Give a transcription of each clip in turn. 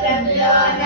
Gracias.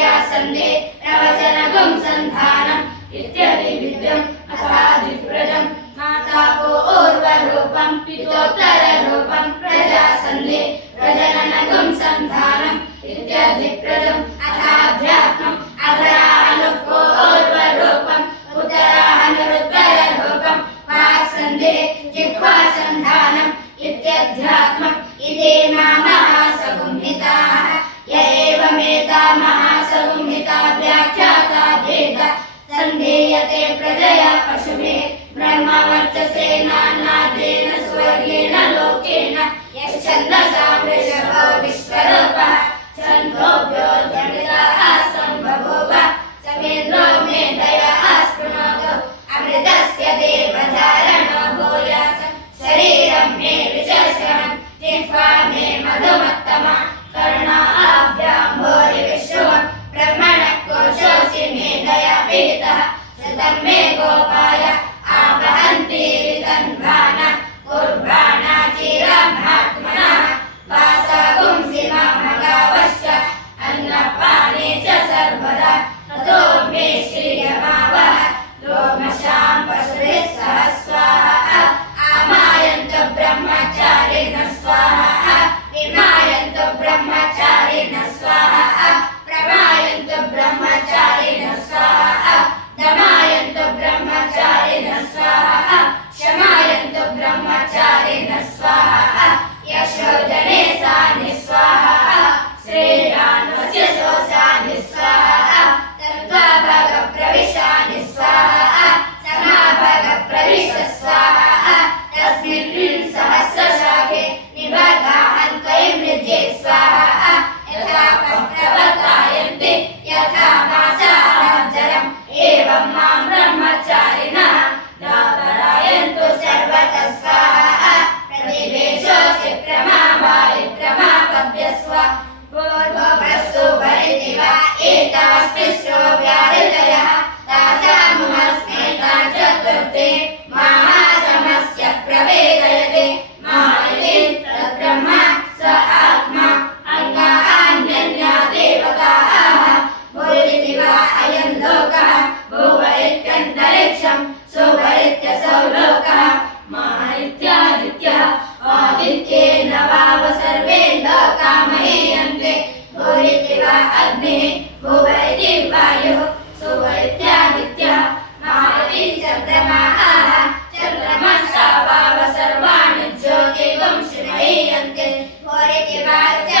विद्यासन्धि प्रवचनगुं सन्धानम् इत्यधि Christ. por llevarte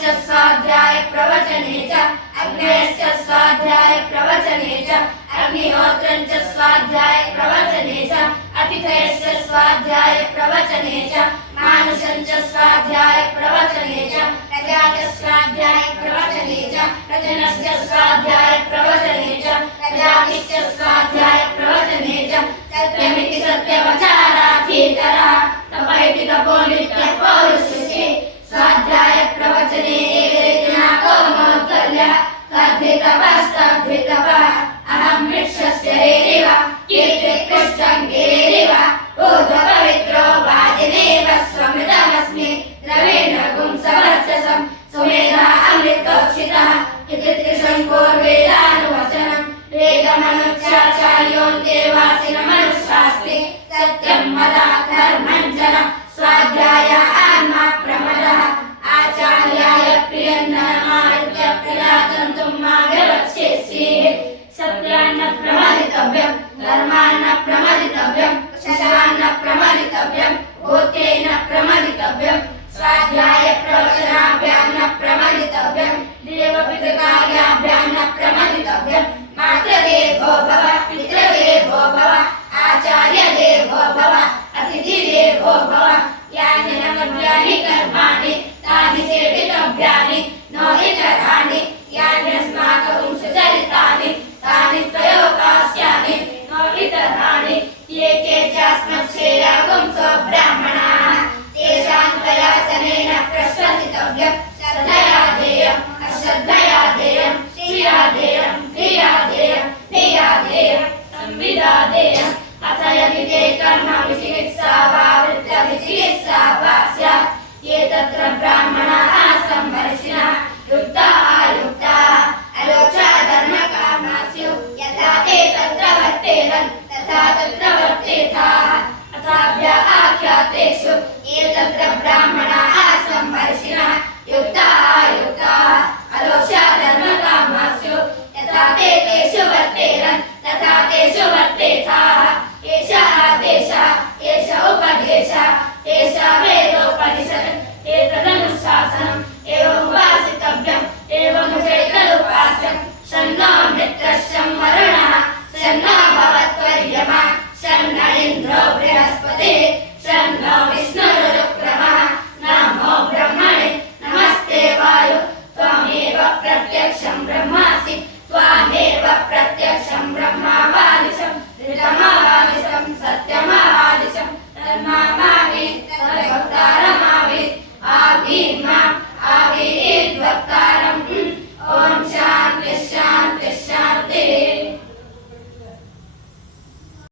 शमश्च स्वाध्याय प्रवचने च, अग्नयश्च स्वाध्याय प्रवचने च अग्निहोत्रं च स्वाध्याय प्रवचने च, अतिथयश्च स्वाध्याय प्रवचने च मानुषं च स्वाध्याय प्रवचने च प्रजा च स्वाध्याय प्रवचने च प्रजनश्च स्वाध्याय प्रवचने च, प्रजातिश्च स्वाध्याय प्रवचने च, सत्यमिति सत्यवचाराधीतरः तप इति तपो नित्यपौरुषुषि स्वाध्याय तद्धितपस्तद्धितपः अहं वृक्षस्य रेरिव कीर्तिकृष्टं गिरिरिव ऊर्ध्वपवित्रो वाजिनेव स्वमृतमस्मि द्रवेण पुंसवर्चसं सुमेधा अमृतोक्षितः इति त्रिशङ्कोर्वेदानुवचनं वेदमनुच्छाचार्योऽन्तेवासिनमनुशास्ति सत्यं मदा धर्मं स्वाध्याय आचार्याय प्रियन्नमारुत्य प्रियातन्तुं मा विवक्ष्यसि सत्यान्न प्रमदितव्यं धर्मान्न प्रमदितव्यं शशान्न प्रमदितव्यं